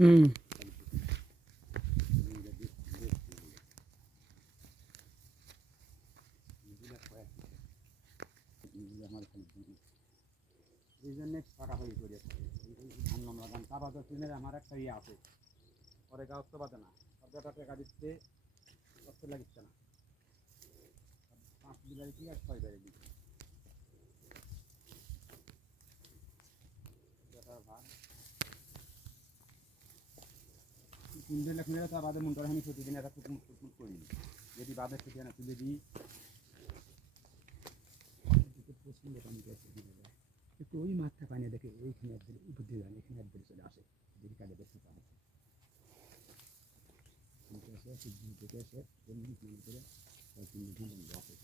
হুম এই জন্যে পাকাপাকি করে ধান আমরা ধান চাপা সিজনের আমার একটা ইয়ে আছে পরে গাছ তো বাঁধে না সরকারটা টাকা দিচ্ছে কষ্ট লাগিচ্ছে না 5 বিঘায় কি আর 6 বিঘায় দিচ্ছে ভাত 3 লাখ মিলে তা বাদে মন করে আমি প্রতিদিন একটা ফুটমুট করি যদি বাদে ঠিকানা তুলে দিই পছন্দ আমি একটু ওই মাঠটা পানি দেখে ওইখানে একদিন উপর দিয়ে যান এখানে একদিন চলে আসে যদি কাজে দেখতে পান দেখে আসে এমনি করে 3 ঘন্টা আসে